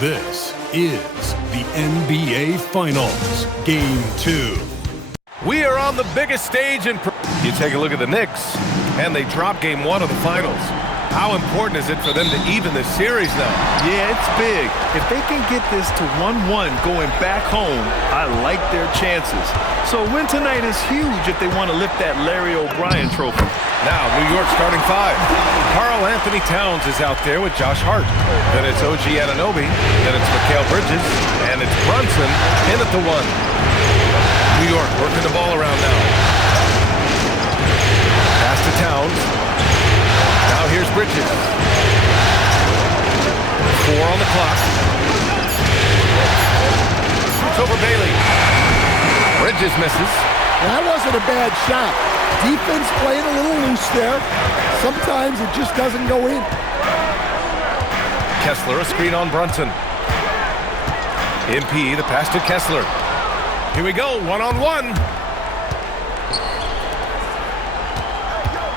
This is the NBA Finals, Game 2. We are on the biggest stage in... You take a look at the Knicks, and they drop Game 1 of the Finals. How important is it for them to even this series now? Yeah, it's big. If they can get this to 1-1 going back home, I like their chances. So a win tonight is huge if they want to lift that Larry O'Brien trophy. Now, New York starting five. Karl Anthony Towns is out there with Josh Hart. Then it's OG Anunoby. Then it's Mikal Bridges. And it's Brunson in at the one. New York working the ball around now. Pass to Towns. Now here's Bridges. 4 on the clock. Shoots over Bailey. Bridges misses. That wasn't a bad shot. Defense playing a little loose there. Sometimes it just doesn't go in. Kessler, a screen on Brunson. MP, the pass to Kessler. Here we go, one-on-one.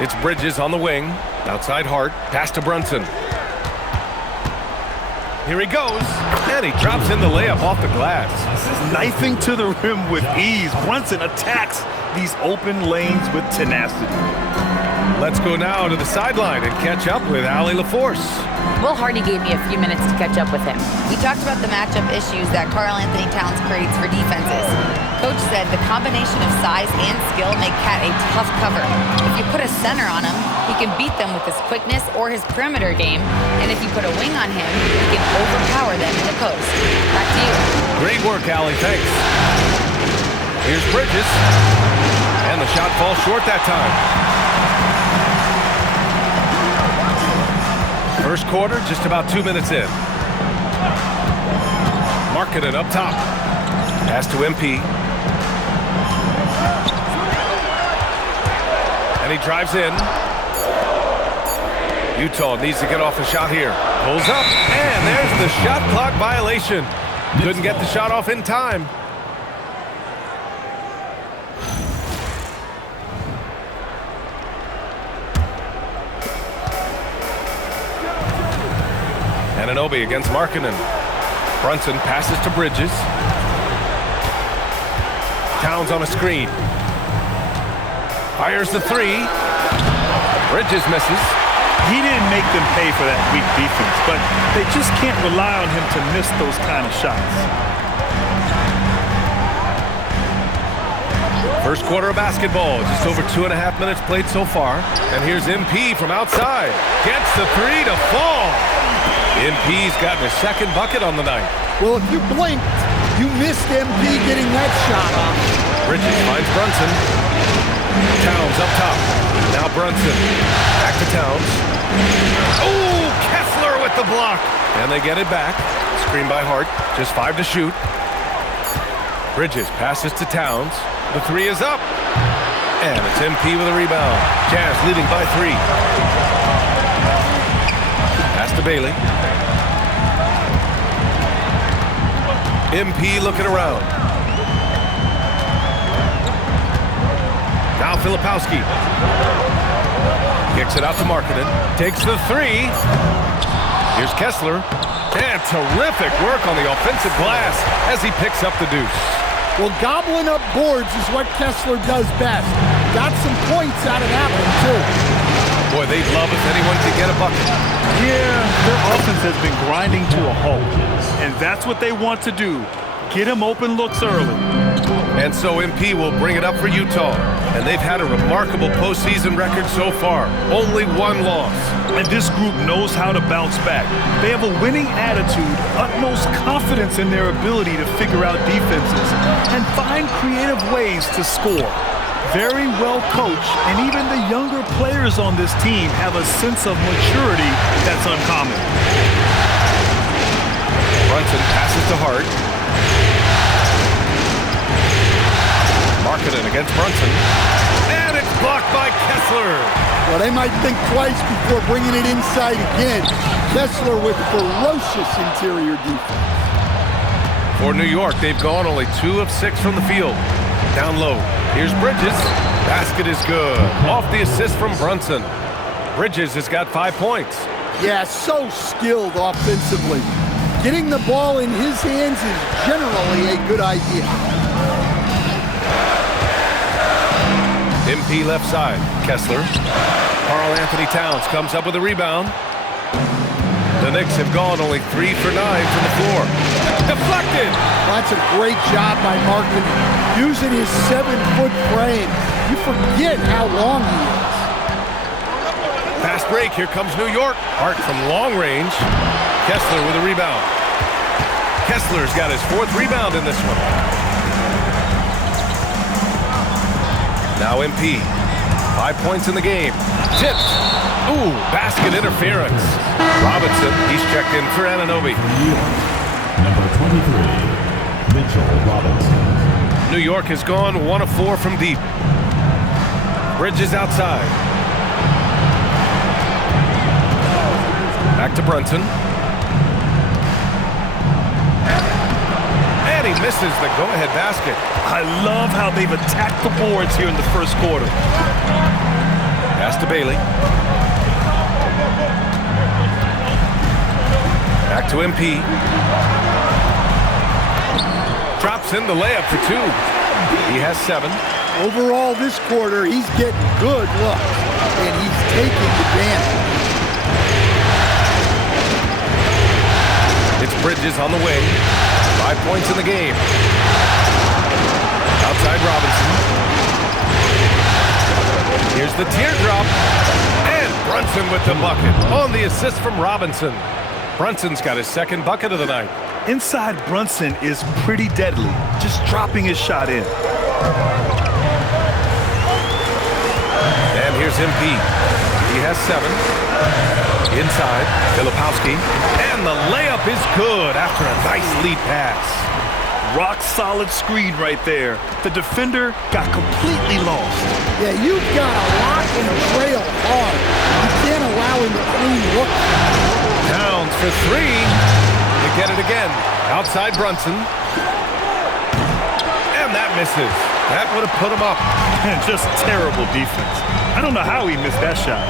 It's Bridges on the wing. Outside Hart, pass to Brunson. Here he goes, and he drops in the layup off the glass. Knifing to the rim with ease. Brunson attacks these open lanes with tenacity. Let's go now to the sideline and catch up with Allie LaForce. Will Hardy gave me a few minutes to catch up with him. We talked about the matchup issues that Karl Anthony Towns creates for defenses. Coach said the combination of size and skill make Cat a tough cover. If you put a center on him, he can beat them with his quickness or his perimeter game. And if you put a wing on him, he can overpower them in the post. Back to you. Great work, Allie. Thanks. Here's Bridges. And the shot falls short that time. First quarter, just about 2 minutes in. Markkanen up top. Pass to MP. And he drives in. Utah needs to get off a shot here. Pulls up, and there's the shot clock violation. Couldn't get the shot off in time. Anunoby against Markkanen. Brunson passes to Bridges. Towns on a screen. Fires the three. Bridges misses. He didn't make them pay for that weak defense, but they just can't rely on him to miss those kind of shots. First quarter of basketball, just over 2.5 minutes played so far. And here's MP from outside. Gets the three to fall. MP's gotten his second bucket on the night. Well, if you blinked, you missed MP getting that shot off. Bridges finds Brunson. Towns up top. Now Brunson. Back to Towns. Oh, Kessler with the block. And they get it back. Screen by Hart. Just 5 to shoot. Bridges passes to Towns. The three is up. And it's MP with a rebound. Jazz leading by 3. Pass to Bailey. MP looking around. Now Filipowski. Kicks it out to Markkanen. Takes the three. Here's Kessler. And terrific work on the offensive glass as he picks up the deuce. Well, gobbling up boards is what Kessler does best. Got some points out of that one, too. Boy, they'd love if anyone could get a bucket. Yeah, their offense has been grinding to a halt, and that's what they want to do. Get him open looks early. And so MP will bring it up for Utah. And they've had a remarkable postseason record so far. Only 1 loss. And this group knows how to bounce back. They have a winning attitude, utmost confidence in their ability to figure out defenses, and find creative ways to score. Very well coached, and even the younger players on this team have a sense of maturity that's uncommon. Brunson passes to Hart. Markkanen against Brunson. And it's blocked by Kessler. Well, they might think twice before bringing it inside again. Kessler with ferocious interior defense. For New York, they've gone only 2 of 6 from the field. Down low. Here's Bridges. Basket is good. Off the assist from Brunson. Bridges has got 5 points. Yeah, so skilled offensively. Getting the ball in his hands is generally a good idea. MP left side. Kessler. Karl Anthony Towns comes up with a rebound. The Knicks have gone only 3 for 9 from the floor. Deflected! That's a great job by Markkanen. Using his 7-foot frame. You forget how long he is. Fast break. Here comes New York. Hart from long range. Kessler with a rebound. Kessler's got his 4th rebound in this one. Now MP. 5 points in the game. Tipped. Ooh, basket interference. Robinson, he's checked in for Anunoby. Number 23, Mitchell Robinson. New York has gone 1 of 4 from deep. Bridges outside. Back to Brunson. And he misses the go-ahead basket. I love how they've attacked the boards here in the first quarter. Pass to Bailey. Back to MP. Drops in the layup for 2. He has 7. Overall, this quarter, he's getting good looks, and he's taking advantage. It's Bridges on the way. 5 points in the game. Outside Robinson. Here's the teardrop. And Brunson with the bucket on the assist from Robinson. Brunson's got his 2nd bucket of the night. Inside Brunson is pretty deadly, just dropping his shot in. And here's MP. He has 7. Inside, Filipowski. And the layup is good after a nice lead pass. Rock solid screen right there. The defender got completely lost. Yeah, you've got to lock and trail hard. You can't allow him to clean look. Towns for 3. They get it again. Outside Brunson. And that misses. That would have put him up. And just terrible defense. I don't know how he missed that shot.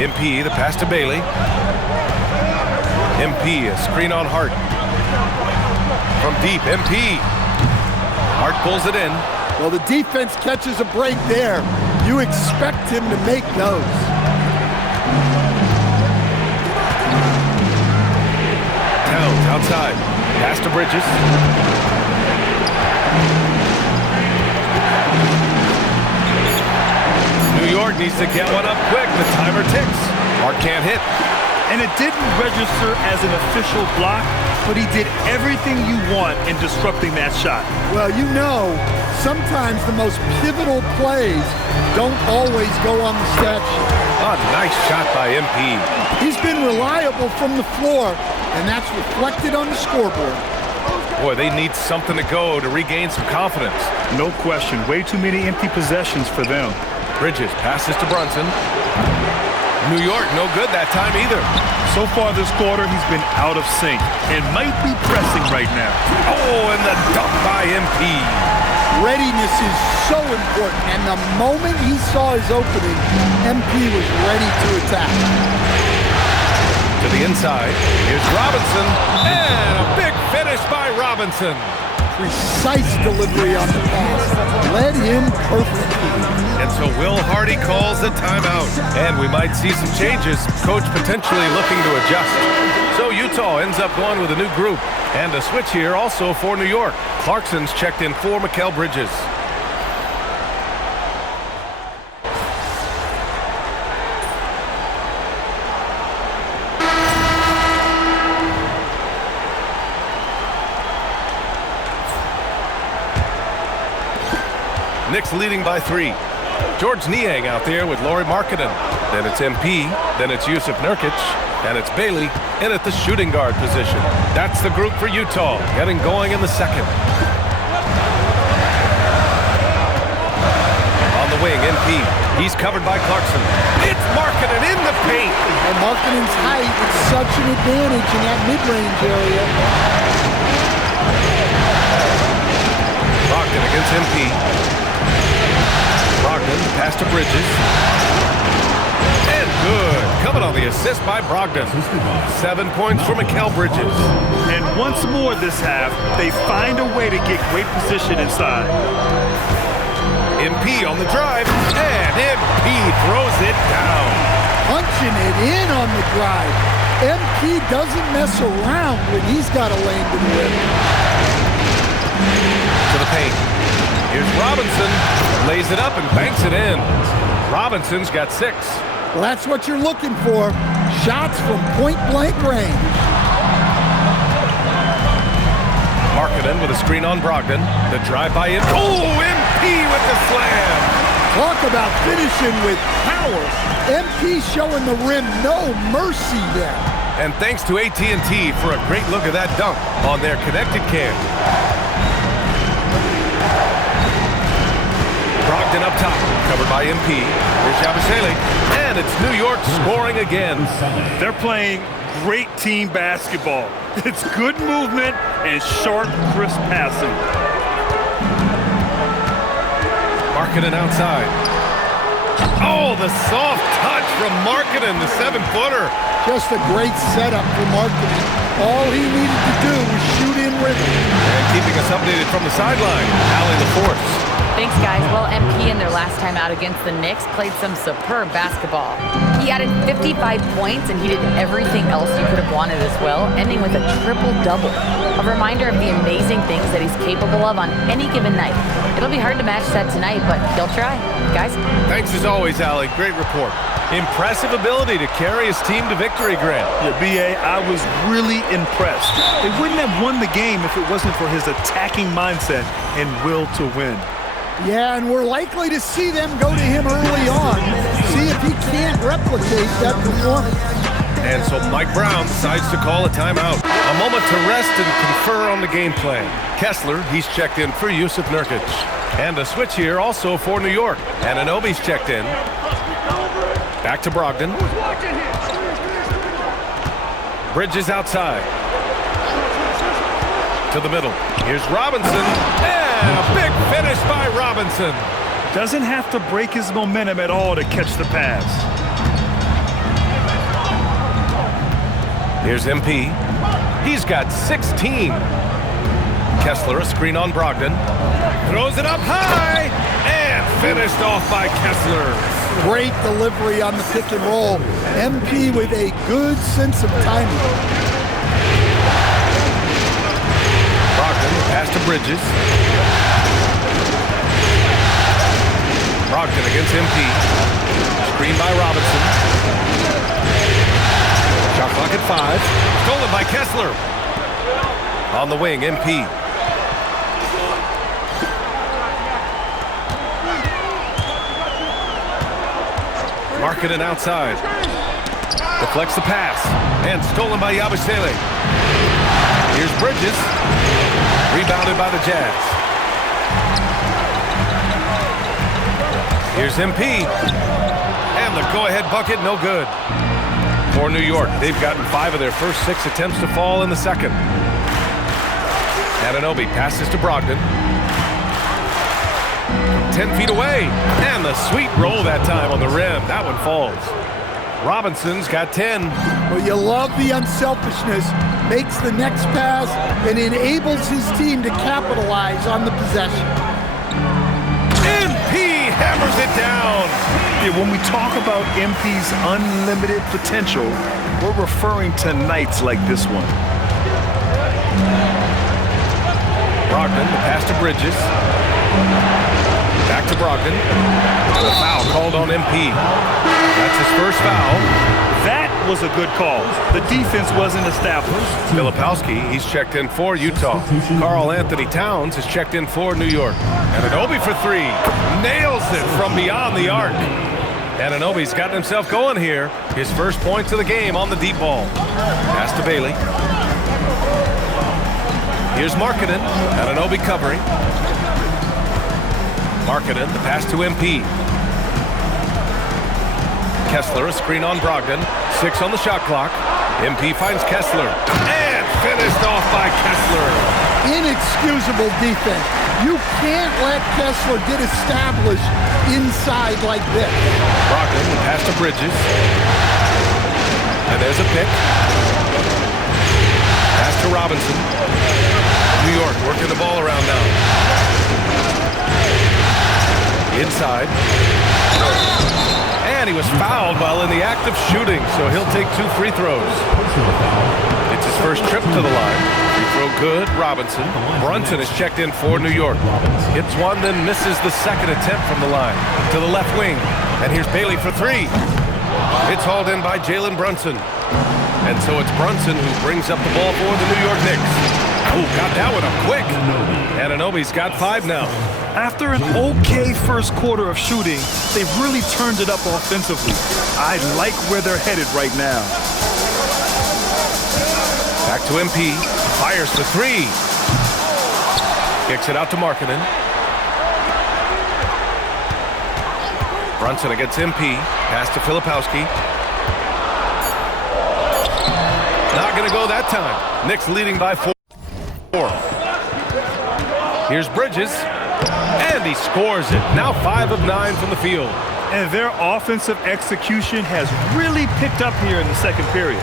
MP, the pass to Bailey. MP, a screen on Hart. From deep, MP. Hart pulls it in. Well, the defense catches a break there. You expect him to make those. Towns outside. Pass to Bridges. New York needs to get one up quick. The timer ticks. Hart can't hit. And it didn't register as an official block, but he did everything you want in disrupting that shot. Well, you know, sometimes the most pivotal plays don't always go on the stat sheet. A nice shot by MP. He's been reliable from the floor, and that's reflected on the scoreboard. Boy, they need something to go to regain some confidence. No question. Way too many empty possessions for them. Bridges passes to Brunson. New York, no good that time either. So far this quarter, he's been out of sync and might be pressing right now. Oh, and the dunk by MP. Readiness is so important, and the moment he saw his opening, MP was ready to attack. To the inside, here's Robinson, and a big finish by Robinson. Precise delivery on the pass. Led him perfectly. And so Will Hardy calls the timeout. And we might see some changes. Coach potentially looking to adjust. So Utah ends up going with a new group. And a switch here also for New York. Clarkson's checked in for Mikal Bridges. Knicks leading by 3. George Niang out there with Lauri Markkanen. Then it's MP, then it's Jusuf Nurkic, and it's Bailey in at the shooting guard position. That's the group for Utah, getting going in the second. On the wing, MP. He's covered by Clarkson. It's Markkanen in the paint. And Markkanen's height is such an advantage in that mid-range area. Brogdon against MP. Brogdon, pass to Bridges. And good. Coming on the assist by Brogdon. 7 points for Mikal Bridges. And once more this half, they find a way to get great position inside. MP on the drive, and MP throws it down. Punching it in on the drive. MP doesn't mess around when he's got a lane to the rim. To the paint. Here's Robinson. Lays it up and banks it in. Robinson's got 6. Well, that's what you're looking for. Shots from point-blank range. Markkanen with a screen on Brogdon. The drive by him. Oh, MP with the slam. Talk about finishing with power. MP showing the rim no mercy there. And thanks to AT&T for a great look at that dunk on their connected cam. Brogdon up top, covered by MP. Here's Yabusele, and it's New York scoring again. They're playing great team basketball. It's good movement and sharp, crisp passing. Markkanen outside. Oh, the soft touch from Markkanen, the 7-footer. Just a great setup for Markkanen. All he needed to do was shoot in rhythm. And keeping us updated from the sideline, Allie LaForce. Thanks, guys. Well, MP in their last time out against the Knicks played some superb basketball. He added 55 points, and he did everything else you could have wanted as well, ending with a triple-double. A reminder of the amazing things that he's capable of on any given night. It'll be hard to match that tonight, but he'll try. Guys? Thanks as always, Allie. Great report. Impressive ability to carry his team to victory, Grant. Yeah, B.A., I was really impressed. They wouldn't have won the game if it wasn't for his attacking mindset and will to win. Yeah, and we're likely to see them go to him early on. See if he can't replicate that performance. And so Mike Brown decides to call a timeout. A moment to rest and confer on the game plan. Kessler, he's checked in for Yusuf Nurkic. And a switch here also for New York. Anunoby's checked in. Back to Brogdon. Bridges outside. To the middle. Here's Robinson. And a big finish by Robinson. Doesn't have to break his momentum at all to catch the pass. Here's MP. He's got 16. Kessler, a screen on Brogdon. Throws it up high. And finished off by Kessler. Great delivery on the pick and roll. MP with a good sense of timing. Brogdon, pass to Bridges. Brogdon against MP. Screen by Robinson. Shot clock at 5. Stolen by Kessler. On the wing, MP. Markkanen outside. Deflects the pass. And stolen by Yabusele. Here's Bridges. Rebounded by the Jazz. Here's MP. And the go-ahead bucket, no good. For New York, they've gotten 5 of their first 6 attempts to fall in the second. Anunoby passes to Brogdon. 10 feet away. And the sweet roll that time on the rim. That one falls. Robinson's got 10. Well, you love the unselfishness. Makes the next pass and enables his team to capitalize on the possession. MP hammers it down. Yeah, when we talk about MP's unlimited potential, we're referring to nights like this one. Brogdon, the pass to Bridges. Back to Brogdon. And a foul called on MP. That's his first foul. That was a good call. The defense wasn't established. Filipowski, he's checked in for Utah. Karl Anthony Towns is checked in for New York. Anunoby for 3. Nails it from beyond the arc. Anunoby's gotten himself going here. His first points of the game on the deep ball. Pass to Bailey. Here's Markkanen. Anunoby covering. Markkanen, the pass to MP. Kessler, a screen on Brogdon. 6 on the shot clock. MP finds Kessler. And finished off by Kessler. Inexcusable defense. You can't let Kessler get established inside like this. Brogdon will pass to Bridges. And there's a pick. Pass to Robinson. New York working the ball around now. Inside. And he was fouled while in the act of shooting, so he'll take 2 free throws. It's his first trip to the line. Free throw good, Robinson. Brunson is checked in for New York. Hits one, then misses the second attempt from the line. To the left wing. And here's Bailey for 3. It's hauled in by Jalen Brunson. And so it's Brunson who brings up the ball for the New York Knicks. Oh, got that one up quick. Anunoby's got 5 now. After an okay first quarter of shooting, they've really turned it up offensively. I like where they're headed right now. Back to MP. Fires for 3. Kicks it out to Markkanen. Brunson against MP. Pass to Filipowski. Not going to go that time. Knicks leading by 4. Here's Bridges. And he scores it. Now 5 of 9 from the field. And their offensive execution has really picked up here in the second period.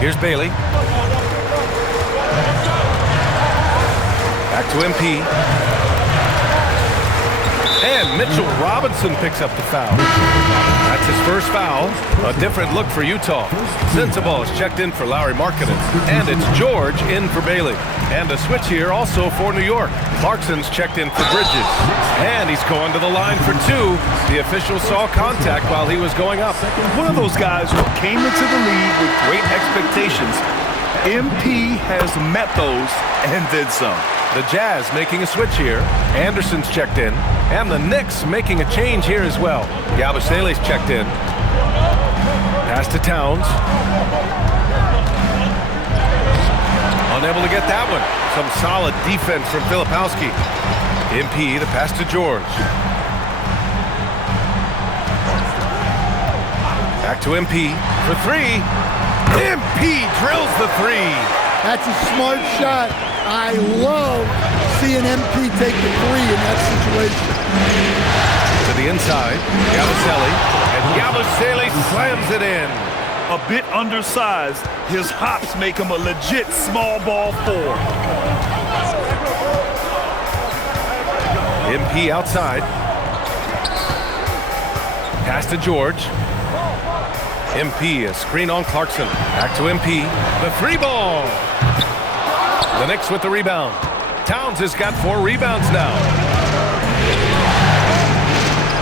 Here's Bailey. Back to MP. And Mitchell Robinson picks up the foul. That's his first foul. A different look for Utah. Sensabaugh is checked in for Lauri Markkanen. And it's George in for Bailey. And a switch here also for New York. Clarkson's checked in for Bridges. And he's going to the line for 2. The official saw contact while he was going up. One of those guys who came into the league with great expectations. MP has met those and then some. The Jazz making a switch here. Anderson's checked in. And the Knicks making a change here as well. Yabusele's checked in. Pass to Towns. Unable to get that one. Some solid defense from Filipowski. MP, the pass to George. Back to MP for 3. MP drills the 3. That's a smart shot. I love seeing MP take the 3 in that situation. To the inside, Yabusele. And Yabusele slams it in. A bit undersized, his hops make him a legit small ball 4. MP outside. Pass to George. MP, a screen on Clarkson. Back to MP. The 3 ball. The Knicks with the rebound. Towns has got 4 rebounds now.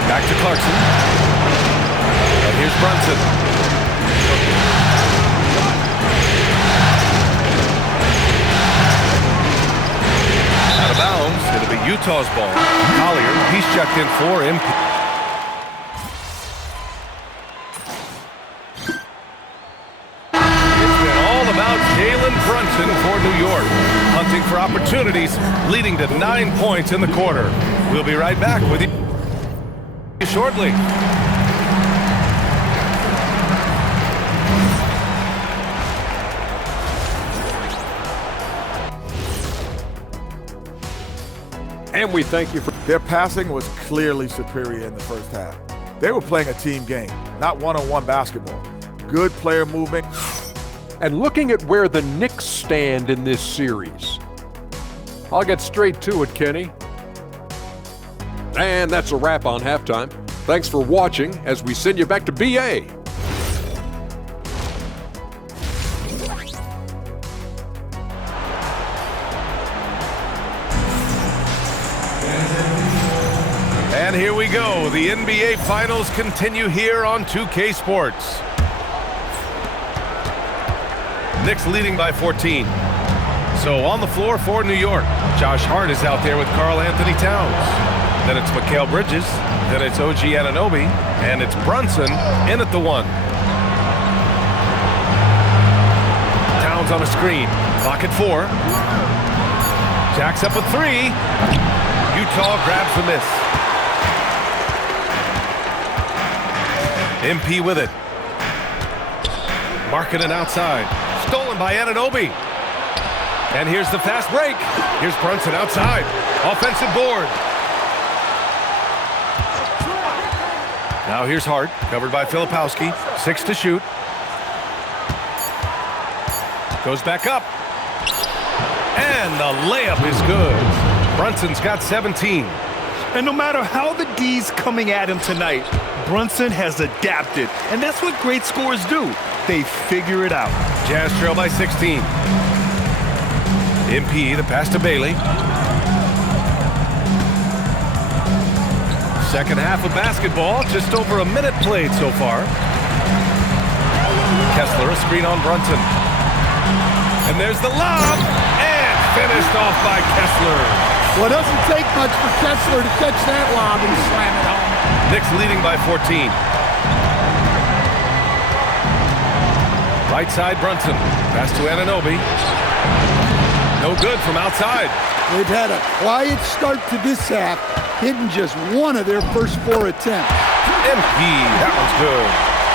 Back to Clarkson. And here's Brunson. Out of bounds. It'll be Utah's ball. Collier, he's checked in for MP. It's been all about Jalen Brunson for New York. Hunting for opportunities, leading to 9 points in the quarter. We'll be right back with you shortly. And we thank you for... Their passing was clearly superior in the first half. They were playing a team game, not one-on-one basketball. Good player movement. And looking at where the Knicks stand in this series, I'll get straight to it, Kenny. And that's a wrap on halftime. Thanks for watching as we send you back to BA. And here we go. The NBA Finals continue here on 2K Sports. Knicks leading by 14. So on the floor for New York, Josh Hart is out there with Karl Anthony Towns. Then it's Mikal Bridges. Then it's OG Anunoby. And it's Brunson in at the 1. Towns on a screen. Clock at 4. Jacks up a 3. Utah grabs the miss. MP with it. Markkanen outside. Stolen by Anunoby. And here's the fast break. Here's Brunson outside. Offensive board. Now here's Hart, covered by Filipowski. 6 to shoot. Goes back up. And the layup is good. Brunson's got 17. And no matter how the D's coming at him tonight, Brunson has adapted. And that's what great scorers do. They figure it out. Jazz trail by 16. MP, the pass to Bailey. Second half of basketball, just over a minute played so far. Kessler, a screen on Brunson. And there's the lob, and finished off by Kessler. Well, it doesn't take much for Kessler to catch that lob and slam it home. Knicks leading by 14. Right side, Brunson. Pass to Anunoby. No good from outside. They've had a quiet start to this half, hitting just one of their first 4 attempts. MP, that one's good.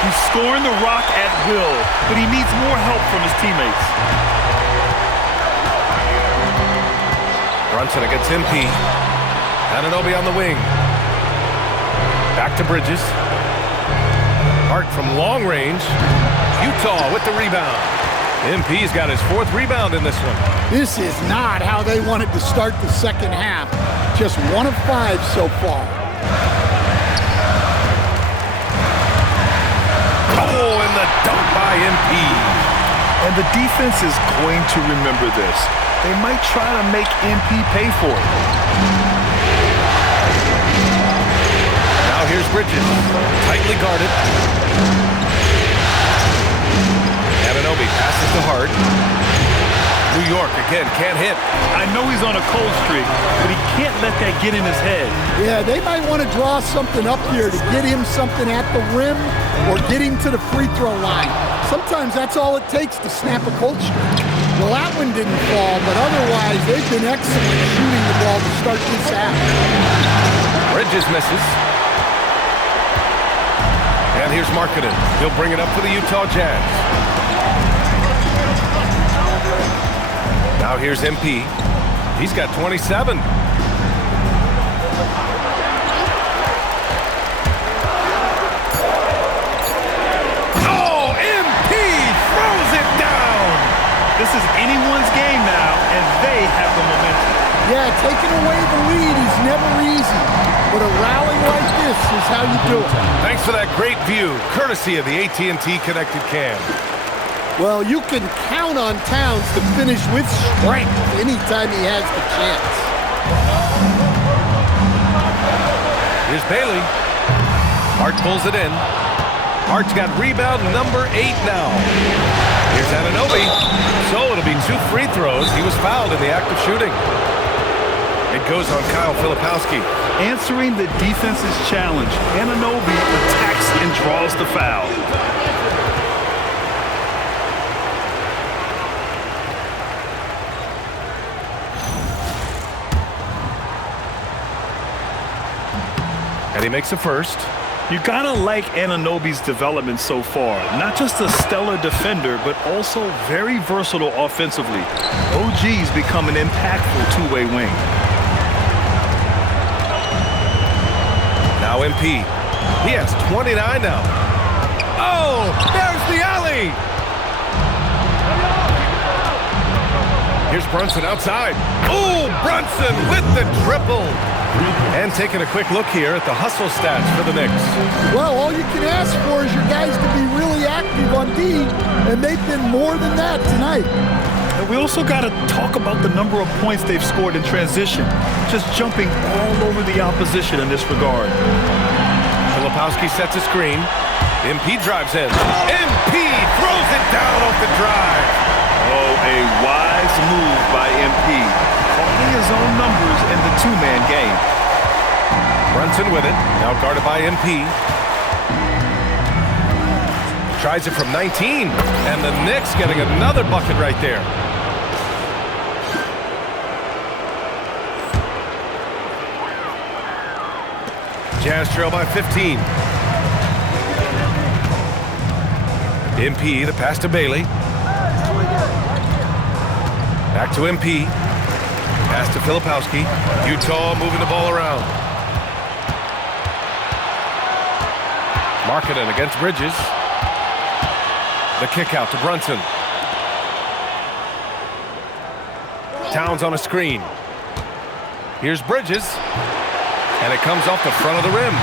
He's scoring the rock at will, but he needs more help from his teammates. Brunson against MP. Anunoby on the wing. Back to Bridges. Hart from long range. Utah with the rebound. MP's got his 4th rebound in this one. This is not how they wanted to start the second half. Just 1 of 5 so far. Oh, and the dunk by MP. And the defense is going to remember this. They might try to make MP pay for it. Now here's Bridges. Tightly guarded. Anunoby passes to Hart. New York again can't hit. I know he's on a cold streak, but he can't let that get in his head. Yeah, they might want to draw something up here to get him something at the rim or get him to the free throw line. Sometimes that's all it takes to snap a cold streak. Well, that one didn't fall, but otherwise they've been excellent shooting the ball to start this half. Bridges misses. And here's Markkanen. He'll bring it up for the Utah Jazz. Now here's MP. He's got 27. Oh, MP throws it down. This is anyone's game now, and they have the momentum. Yeah, taking away the lead is never easy, but a rally like this is how you do it. Thanks for that great view, courtesy of the AT&T Connected Cam. Well, you can count on Towns to finish with strength anytime he has the chance. Here's Bailey. Hart pulls it in. Hart's got rebound number 8 now. Here's Anunoby. So it'll be 2 free throws. He was fouled in the act of shooting. It goes on Kyle Filipowski. Answering the defense's challenge, Anunoby attacks and draws the foul. And he makes a first. You gotta like Anunoby's development so far. Not just a stellar defender, but also very versatile offensively. OG's become an impactful two-way wing. Now MP. He has 29 now. Oh, there's the alley. Here's Brunson outside. Oh, Brunson with the triple. And taking a quick look here at the hustle stats for the Knicks. Well, all you can ask for is your guys to be really active on D, and they've been more than that tonight. And we also got to talk about the number of points they've scored in transition, just jumping all over the opposition in this regard. Filipowski sets a screen. MP drives in. MP throws it down off the drive. Oh, a wise move by MP. Calling his own numbers in the two-man game. Brunson with it, now guarded by MP. Tries it from 19, and the Knicks getting another bucket right there. Jazz trail by 15. MP, the pass to Bailey. Back Back to MP. Pass to Filipowski. Utah moving the ball around. Markkanen against Bridges. The kick out to Brunson. Towns on a screen. Here's Bridges. And it comes off the front of the rim.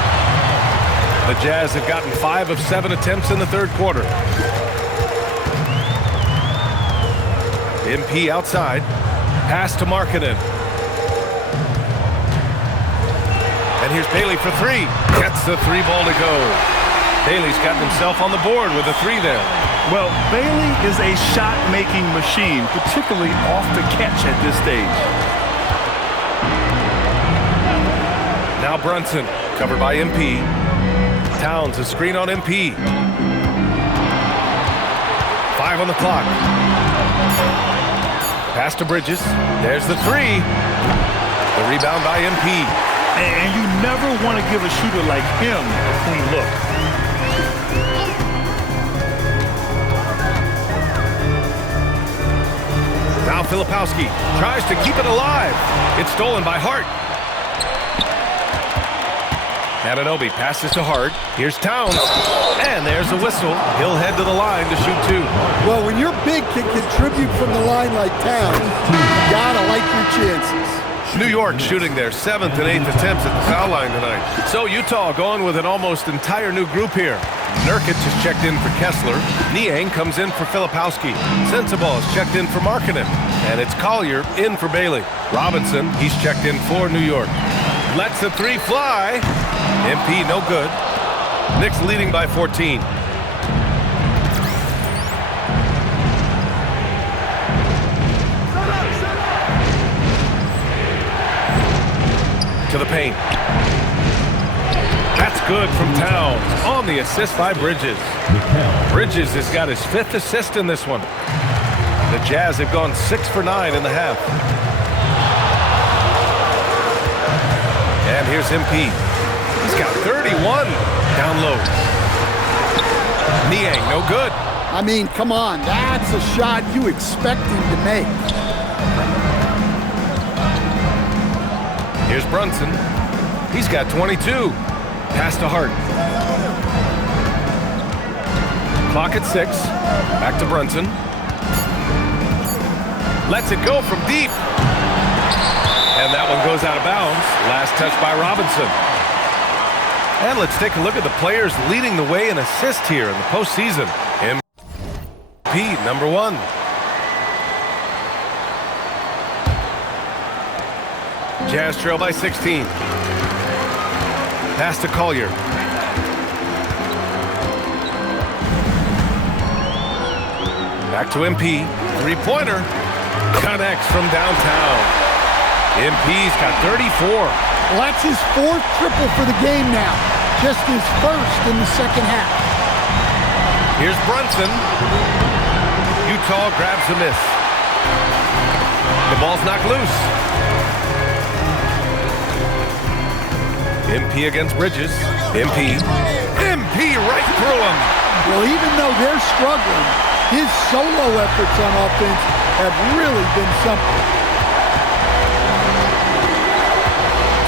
The Jazz have gotten 5 of 7 attempts in the third quarter. MP outside. Pass to Markkanen. And here's Bailey for three. Gets the three ball to go. Bailey's gotten himself on the board with a three there. Well, Bailey is a shot-making machine, particularly off the catch at this stage. Now Brunson, covered by MP. Towns, a screen on MP. 5 on the clock. Pass to Bridges. There's the three. The rebound by MP. And you never want to give a shooter like him a clean look. Now Filipowski tries to keep it alive. It's stolen by Hart. Anunoby passes to Hart. Here's Towns. And there's the whistle. He'll head to the line to shoot two. Well, when your big can contribute from the line like Towns, you gotta like your chances. New York shooting their 7th and 8th attempts at the foul line tonight. So Utah going with an almost entire new group here. Nurkic is checked in for Kessler. Niang comes in for Filipowski. Sensabaugh is checked in for Markkanen. And it's Collier in for Bailey. Robinson, he's checked in for New York. Lets the three fly. MP no good. Knicks leading by 14. To the paint. That's good from Towns on the assist by Bridges. Bridges has got his 5th assist in this one. The Jazz have gone 6 for 9 in the half. And here's MP. He's got 31 down low. Niang, no good. I mean, come on, that's a shot you expect him to make. Here's Brunson. He's got 22. Pass to Hart. Clock at 6. Back to Brunson. Lets it go from deep. And that one goes out of bounds. Last touch by Robinson. And let's take a look at the players leading the way in assists here in the postseason. MP, number 1. Jazz trail by 16. Pass to Collier. Back to MP. Three-pointer. Connects from downtown. MP's got 34. Well, that's his 4th triple for the game now. Just his 1st in the second half. Here's Brunson. Utah grabs the miss. The ball's knocked loose. MP against Bridges. MP right through him. Well, even though they're struggling, his solo efforts on offense have really been something.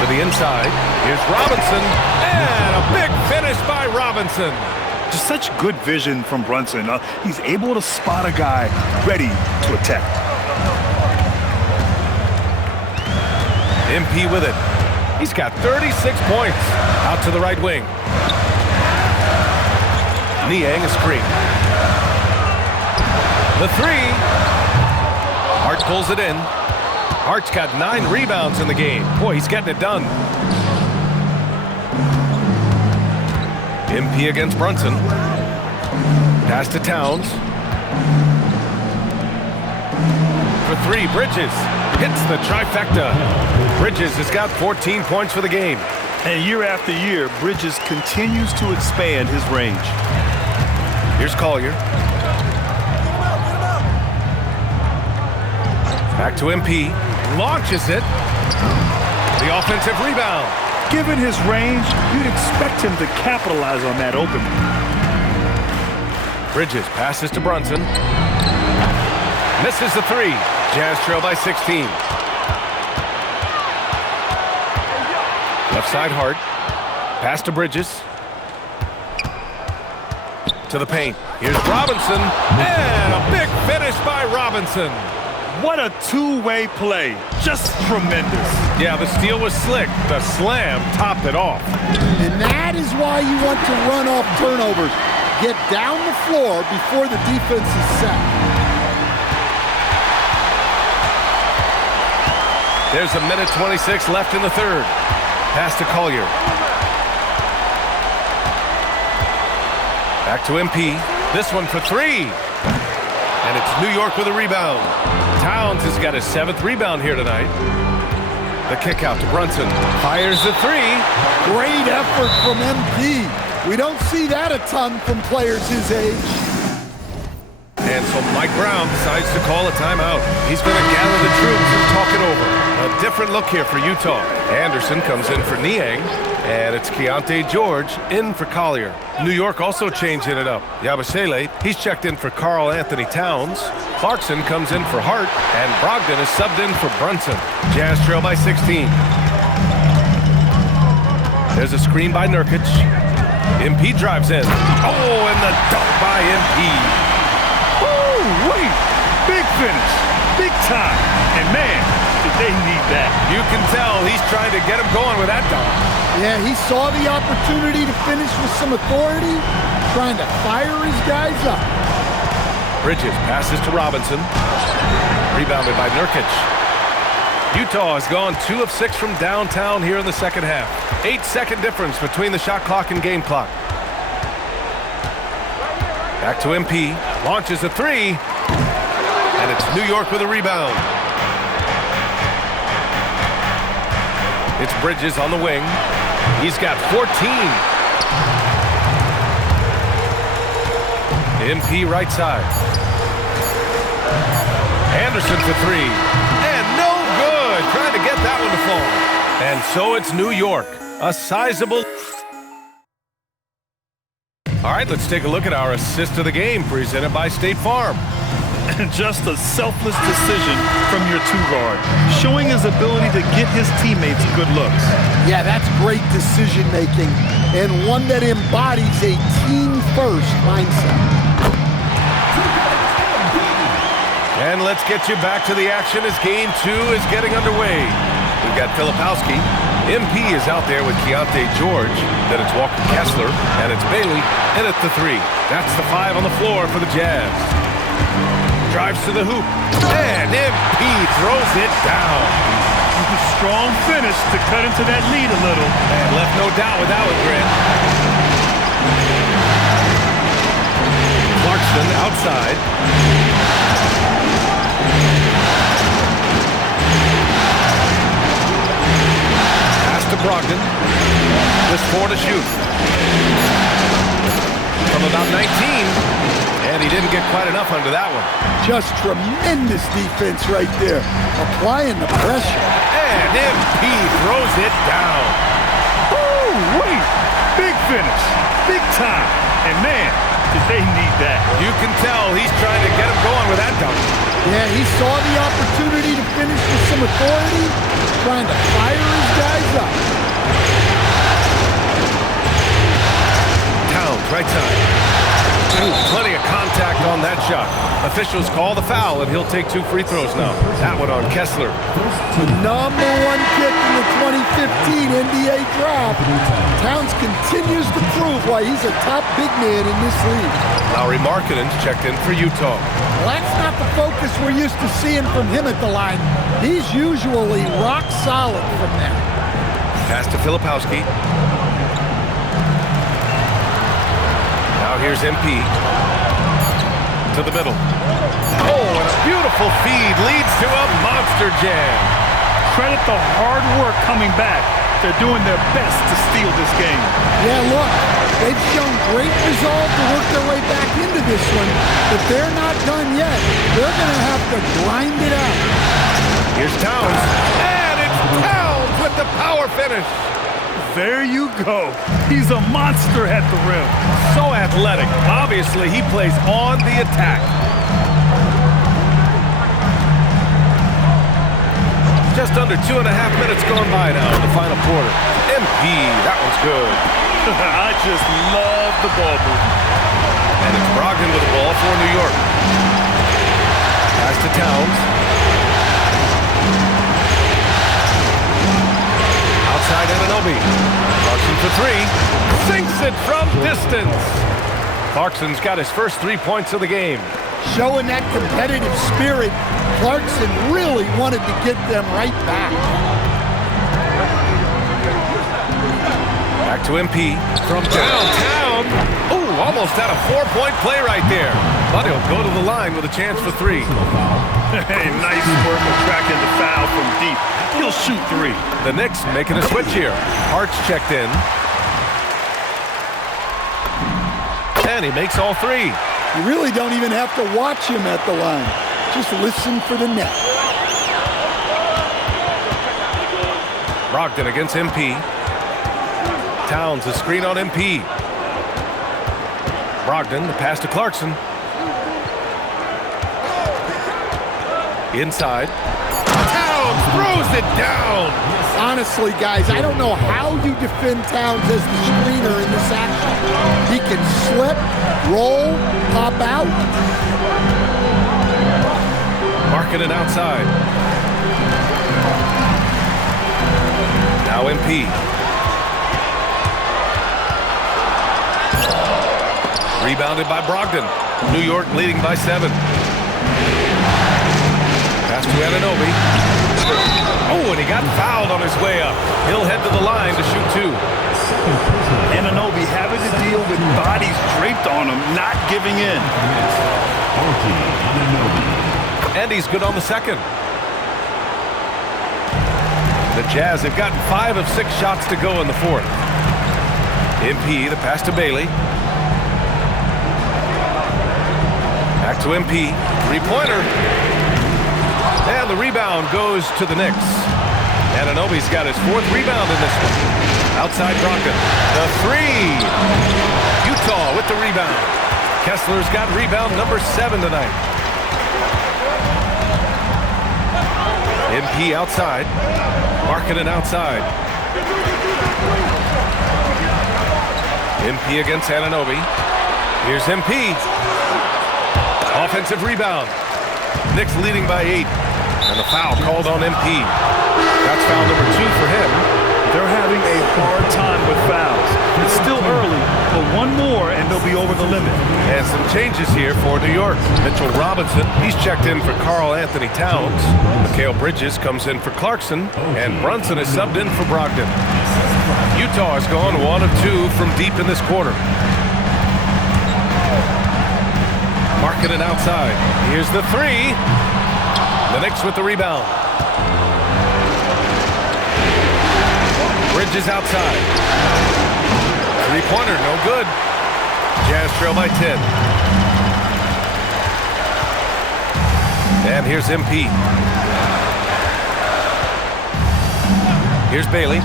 To the inside. Here's Robinson. And a big finish by Robinson. Just such good vision from Brunson. He's able to spot a guy ready to attack. MP with it. He's got 36 points. Out to the right wing. Niang a screen. The three. Hart pulls it in. Hart's got 9 rebounds in the game. Boy, he's getting it done. MP against Brunson. Pass to Towns. For three, Bridges hits the trifecta. Bridges has got 14 points for the game. And year after year, Bridges continues to expand his range. Here's Collier. Back to MP. Launches it. The offensive rebound. Given his range, you'd expect him to capitalize on that opening. Bridges passes to Brunson. Misses the three. Jazz trail by 16. Left side Hart. Pass to Bridges. To the paint. Here's Robinson. And a big finish by Robinson. What a two-way play. Just tremendous. Yeah, the steal was slick. The slam topped it off. And that is why you want to run off turnovers. Get down the floor before the defense is set. There's a minute 26 left in the third. Pass to Collier. Back to MP. This one for three. And it's New York with a rebound. Towns has got his 7th rebound here tonight. The kick out to Brunson. Fires the three. Great effort from MP. We don't see that a ton from players his age. And so Mike Brown decides to call a timeout. He's going to gather the troops and talk it over. A different look here for Utah. Anderson comes in for Niang, and it's Keontae George in for Collier. New York also changing it up. Yabusele, he's checked in for Karl Anthony Towns. Clarkson comes in for Hart, and Brogdon is subbed in for Brunson. Jazz trail by 16. There's a screen by Nurkic. MP drives in. Oh, and the dunk by MP. Wait, big finish, big time, and man, did they need that. You can tell he's trying to get him going with that dunk. Yeah, he saw the opportunity to finish with some authority, trying to fire his guys up. Bridges passes to Robinson, rebounded by Nurkic. Utah has gone 2 of 6 from downtown here in the second half. 8-second difference between the shot clock and game clock. Back to MP, launches a three, and it's New York with a rebound. It's Bridges on the wing. He's got 14. MP right side. Anderson for three, and no good. Trying to get that one to fall. And so it's New York, a sizable... All right, let's take a look at our assist of the game presented by State Farm. Just a selfless decision from your two-guard, showing his ability to get his teammates good looks. Yeah, that's great decision-making, and one that embodies a team-first mindset. And let's get you back to the action as Game 2 is getting underway. We've got Filipowski. MP is out there with Keontae George. Then it's Walker Kessler, and it's Bailey in at the three. That's the 5 on the floor for the Jazz. Drives to the hoop, and MP throws it down. Strong finish to cut into that lead a little. And left no doubt with that one, Grant. Clarkson outside. Pass to Brogdon. Just 4 to shoot. From about 19. And he didn't get quite enough under that one. Just tremendous defense right there. Applying the pressure. And MP throws it down. Wait, big finish, big time. And man, did they need that. You can tell he's trying to get him going with that dunk. Yeah, he saw the opportunity to finish with some authority, trying to fire his guys up. Towns, right side. Plenty of contact on that shot. Officials call the foul, and he'll take 2 free throws now. That one on Kessler. Number 1 pick in the 2015 NBA draft. Towns continues to prove why he's a top big man in this league. Lauri Markkanen's checked in for Utah. Well, that's not the focus we're used to seeing from him at the line. He's usually rock solid from there. Pass to Filipowski. Now here's MP. To the middle. Oh, and a beautiful feed leads to a monster jam. Credit the hard work coming back. They're doing their best to steal this game. Yeah, look, they've shown great resolve to work their way back into this one, but they're not done yet. They're going to have to grind it out. Here's Towns. And it's Towns with the power finish. There you go. He's a monster at the rim. So athletic. Obviously, he plays on the attack. Just under 2.5 minutes going by now in the final quarter. MP, that one's good. I just love the ball movement. And it's Brogdon with the ball for New York. Pass to Towns. Outside Anunoby. Clarkson for three. Sinks it from distance. Clarkson's got his first 3 points of the game. Showing that competitive spirit, Clarkson really wanted to get them right back. Back to MP from downtown. Ooh, almost had a 4-point play right there. But he'll go to the line with a chance for three. Hey, nice work of tracking the foul from deep. He'll shoot three. The Knicks making a switch here. Hart's checked in. And he makes all three. You really don't even have to watch him at the line. Just listen for the net. Brogdon against MP. Towns, a screen on MP. Brogdon, the pass to Clarkson. Inside. Towns throws it down. Honestly, guys, I don't know how you defend Towns as the screener in this action. He can slip, roll, pop out. Marking it outside. Now MP. Rebounded by Brogdon. New York leading by 7. Pass to Anunoby. Oh, and he got fouled on his way up. He'll head to the line to shoot two. Anunoby having to deal with bodies draped on him, not giving in. And he's good on the second. The Jazz have gotten 5 of 6 shots to go in the fourth. MP, the pass to Bailey. Back to MP. Three-pointer. And the rebound goes to the Knicks. Anunoby's got his 4th rebound in this one. Outside Brogdon. The three. Utah with the rebound. Kessler's got rebound number 7 tonight. MP outside. Markkanen outside. MP against Anunoby. Here's MP. Offensive rebound. Knicks leading by 8. And the foul called on MP. That's foul number 2 for him. They're having a hard time with fouls. It's still early, but one more and they'll be over the limit. And some changes here for New York. Mitchell Robinson, he's checked in for Karl Anthony Towns. Mikal Bridges comes in for Clarkson. And Brunson is subbed in for Brogdon. Utah has gone 1 of 2 from deep in this quarter. Markkanen outside. Here's the three. The Knicks with the rebound. Bridges outside. Three-pointer, no good. Jazz trail by 10. And here's MP. Here's Bailey.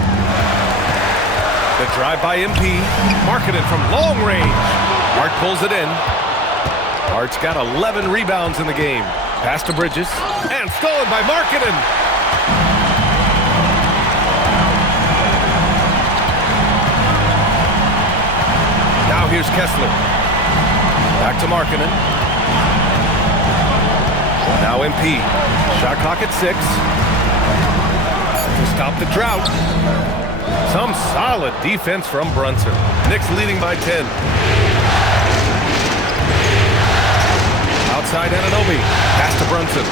The drive by MP. Markkanen from long range. Hart pulls it in. Hart's got 11 rebounds in the game. Pass to Bridges. And stolen by Markkanen. Now here's Kessler. Back to Markkanen. Now MP. Shot clock at 6. To stop the drought. Some solid defense from Brunson. Knicks leading by 10. Outside Anunoby. Pass to Brunson.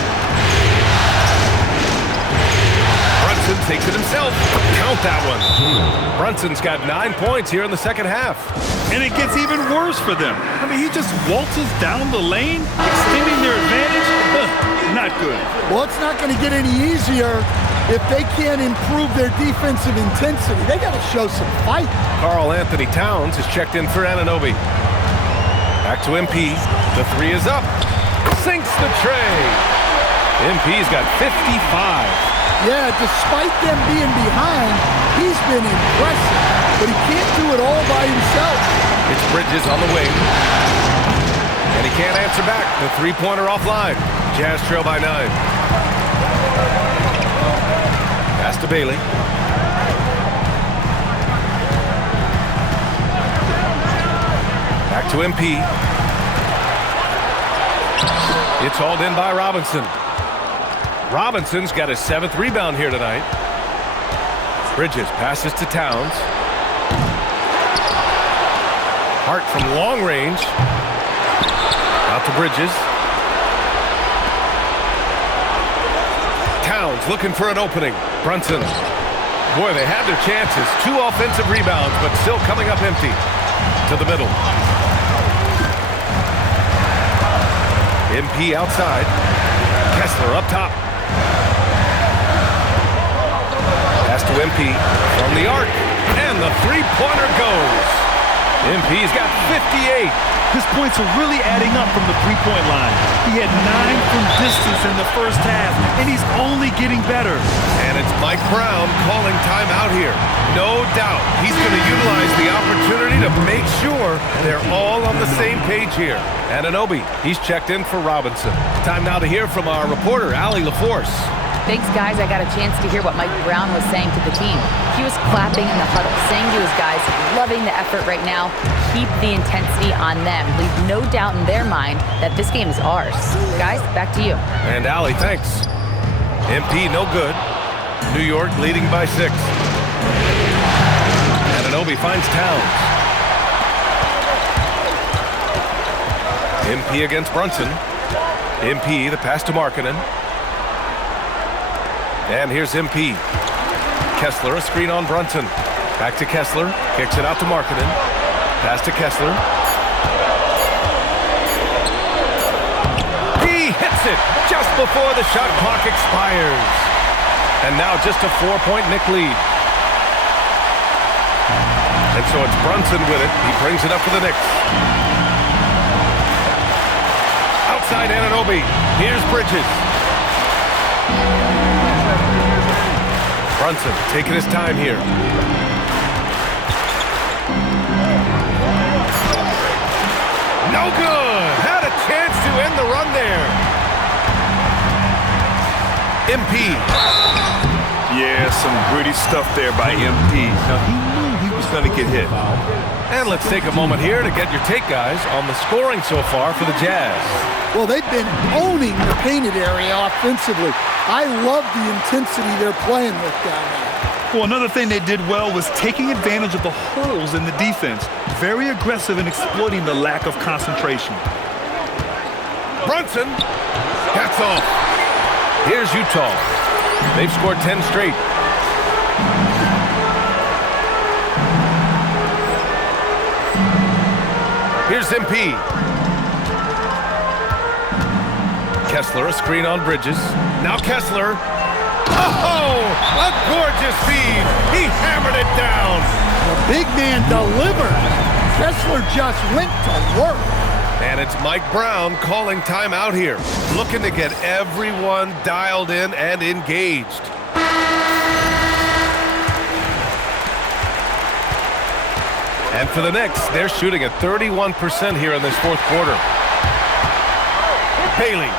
Brunson takes it himself. Count that one. Brunson's got 9 points here in the second half. And it gets even worse for them. I mean, he just waltzes down the lane, extending their advantage. Not good. Well, it's not going to get any easier if they can't improve their defensive intensity. They got to show some fight. Karl Anthony Towns is checked in for Anunoby. Back to MP. The three is up. Sinks the tray. MP's got 55. Yeah, despite them being behind, he's been impressive, but he can't do it all by himself. It's Bridges on the wing. And he can't answer back. The three-pointer offline. Jazz trail by 9. to Bailey. Back to MP. It's hauled in by Robinson. Robinson's got his 7th rebound here tonight. Bridges passes to Towns. Hart from long range. Out to Bridges. Towns looking for an opening. Brunson. Boy, they had their chances. 2 offensive rebounds, but still coming up empty. To the middle. MP outside. Kessler up top. Pass to MP from the arc. And the three-pointer goes. MP's got 58. His points are really adding up from the three-point line. He had 9 from distance in the first half, and he's only getting better. And it's Mike Brown calling timeout here. No doubt he's going to utilize the opportunity to make sure they're all on the same page here. Anunoby, he's checked in for Robinson. Time now to hear from our reporter, Allie LaForce. Thanks, guys. I got a chance to hear what Mike Brown was saying to the team. He was clapping in the huddle, saying to his guys, loving the effort right now. Keep the intensity on them. Leave no doubt in their mind that this game is ours. Guys, back to you. And Allie, thanks. MP, no good. New York leading by 6. Anunoby finds Towns. MP against Brunson. MP, the pass to Markkanen. And here's MP. Kessler, a screen on Brunson. Back to Kessler. Kicks it out to Markkanen. Pass to Kessler. He hits it just before the shot clock expires. And now just a 4-point Knick lead. And so it's Brunson with it. He brings it up for the Knicks. Outside Anunoby. Here's Bridges. Brunson taking his time here. No good. Had a chance to end the run there. MP. Yeah, some gritty stuff there by MP. Now, he knew he was going to get hit. And let's take a moment here to get your take, guys, on the scoring so far for the Jazz. Well, they've been owning the painted area offensively. I love the intensity they're playing with down there. Well, another thing they did well was taking advantage of the holes in the defense. Very aggressive in exploiting the lack of concentration. Brunson. That's off. Here's Utah. They've scored 10 straight. Here's MP. Kessler, a screen on Bridges. Now Kessler. Oh, a gorgeous feed. He hammered it down. The big man delivered. Kessler just went to work. And it's Mike Brown calling timeout here. Looking to get everyone dialed in and engaged. And for the Knicks, they're shooting at 31% here in this 4th quarter. Bailey.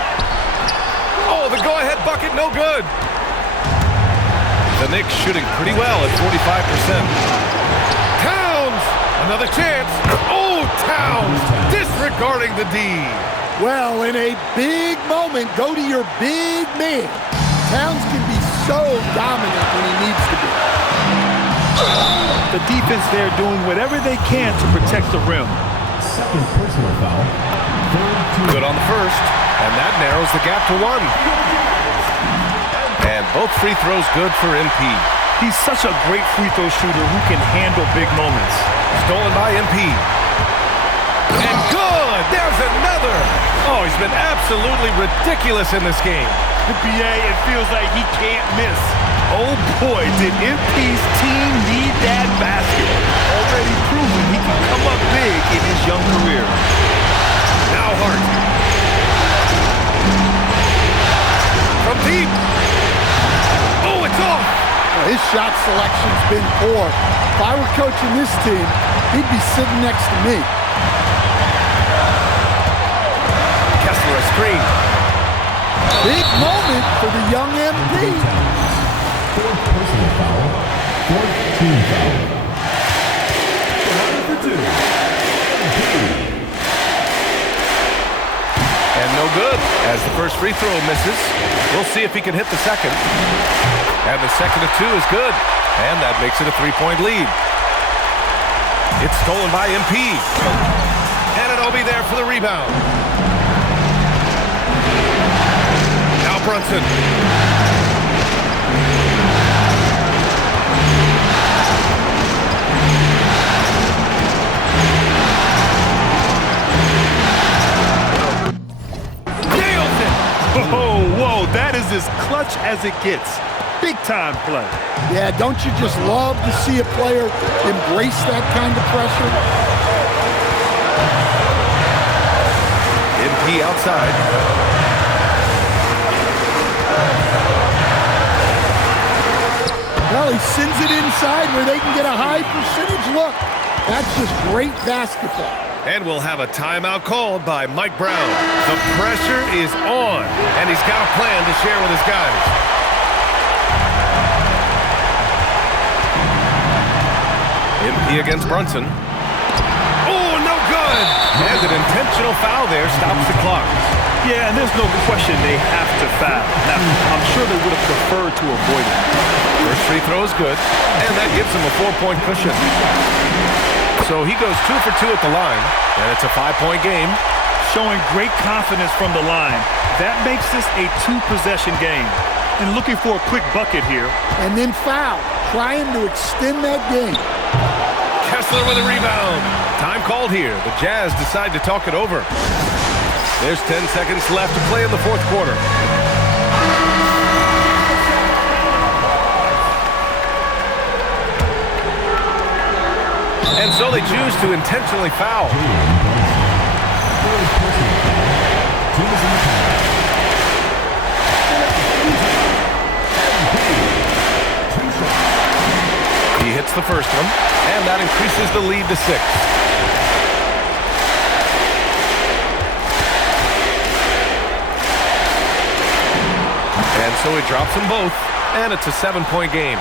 Oh, the go-ahead bucket, no good. The Knicks shooting pretty well at 45%. Towns, another chance. Oh, Towns, disregarding the D. Well, in a big moment, go to your big man. Towns can be so dominant when he needs to be. The defense there doing whatever they can to protect the rim. Second personal foul. Good on the first, and that narrows the gap to 1. And both free throws good for MP. He's such a great free throw shooter who can handle big moments. Stolen by MP. And good! There's another! Oh, he's been absolutely ridiculous in this game. BA, it feels like he can't miss. Oh boy, did MP's team need that basket. Already proven he can come up big in his young career. Now Hart. From deep. Oh, it's off. Well, his shot selection's been poor. If I were coaching this team, he'd be sitting next to me. Kessler, a screen. Big moment for the young MP. Fourth personal foul. Fourth team foul. Number 2. And no good, as the first free throw misses. We'll see if he can hit the second. And the second of 2 is good. And that makes it a 3-point lead. It's stolen by MP. Anunoby there for the rebound. Now Brunson. Nails it! Whoa, that is as clutch as it gets. Big time play. Yeah, don't you just love to see a player embrace that kind of pressure? MP outside. Well, he sends it inside where they can get a high percentage look. That's just great basketball. And we'll have a timeout called by Mike Brown. The pressure is on, and he's got a plan to share with his guys. MP against Brunson. Oh, no good! And an intentional foul there stops the clock. Yeah, and there's no question they have to foul. Now, I'm sure they would have preferred to avoid it. First free throw is good, and that gives him a 4-point cushion. So he goes 2 for 2 at the line, and it's a 5-point game. Showing great confidence from the line. That makes this a 2-possession game. And looking for a quick bucket here. And then foul, trying to extend that game. Kessler with a rebound. Time called here. The Jazz decide to talk it over. There's 10 seconds left to play in the fourth quarter. And so they choose to intentionally foul. He hits the first one, and that increases the lead to 6. And so he drops them both, and it's a 7-point game.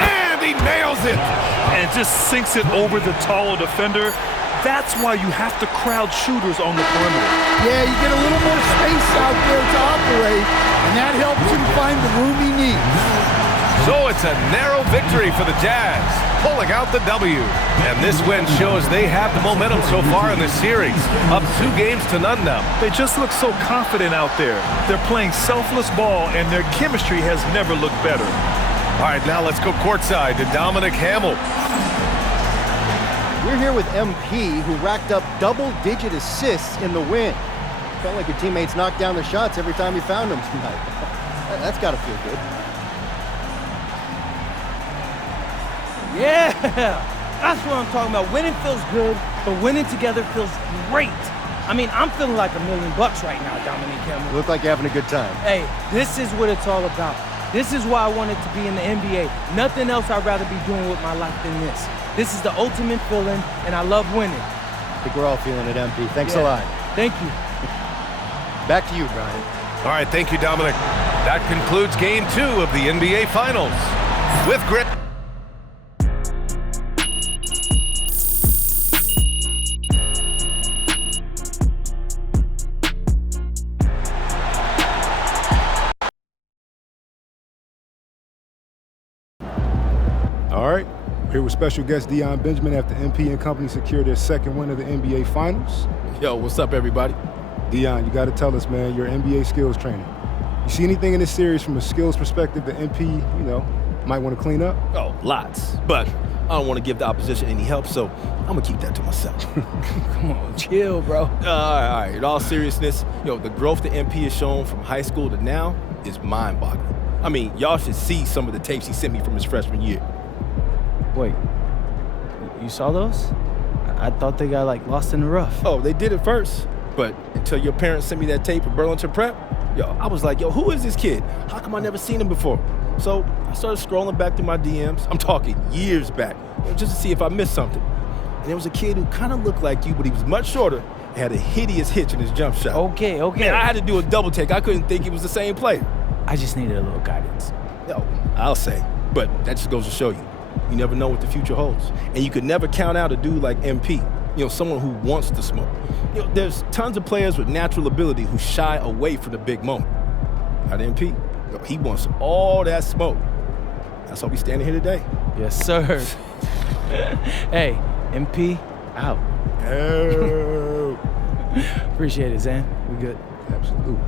And he nails it! And just sinks it over the taller defender. That's why you have to crowd shooters on the perimeter. Yeah, you get a little more space out there to operate, and that helps him find the room he needs. So it's a narrow victory for the Jazz, pulling out the W. And this win shows they have the momentum so far in this series, up 2 games to none now. They just look so confident out there. They're playing selfless ball, and their chemistry has never looked better. All right, now let's go courtside to Dominic Hamill. We're here with MP, who racked up double-digit assists in the win. Felt like your teammates knocked down the shots every time you found them tonight. That's got to feel good. Yeah, that's what I'm talking about. Winning feels good, but winning together feels great. I mean, I'm feeling like $1 million right now, Dominic Hamill. Look like you're having a good time. Hey, this is what it's all about. This is why I wanted to be in the NBA. Nothing else I'd rather be doing with my life than this. This is the ultimate feeling, and I love winning. I think we're all feeling it, MP. Thanks a lot. Thank you. Back to you, Brian. All right, thank you, Dominic. That concludes Game 2 of the NBA Finals. With grit. All right, here with special guest Deion Benjamin after MP and company secured their second win of the NBA Finals. Yo, what's up, everybody? Deion, you got to tell us, man, your NBA skills training. You see anything in this series from a skills perspective that MP, might want to clean up? Oh, lots. But I don't want to give the opposition any help, so I'm going to keep that to myself. Come on, chill, bro. All right. In all seriousness, the growth that MP has shown from high school to now is mind-boggling. I mean, y'all should see some of the tapes he sent me from his freshman year. Wait, you saw those? I thought they got, lost in the rough. Oh, they did it first. But until your parents sent me that tape of Burlington Prep, I was like, who is this kid? How come I never seen him before? So I started scrolling back through my DMs. I'm talking years back, just to see if I missed something. And there was a kid who kind of looked like you, but he was much shorter, had a hideous hitch in his jump shot. Okay. Man, I had to do a double take. I couldn't think he was the same player. I just needed a little guidance. No, I'll say. But that just goes to show you. You never know what the future holds. And you could never count out a dude like MP. Someone who wants to smoke. There's tons of players with natural ability who shy away from the big moment. Not MP. He wants all that smoke. That's why we standing here today. Yes, sir. Hey, MP, out. Oh. Appreciate it, Zan. We good? Absolutely.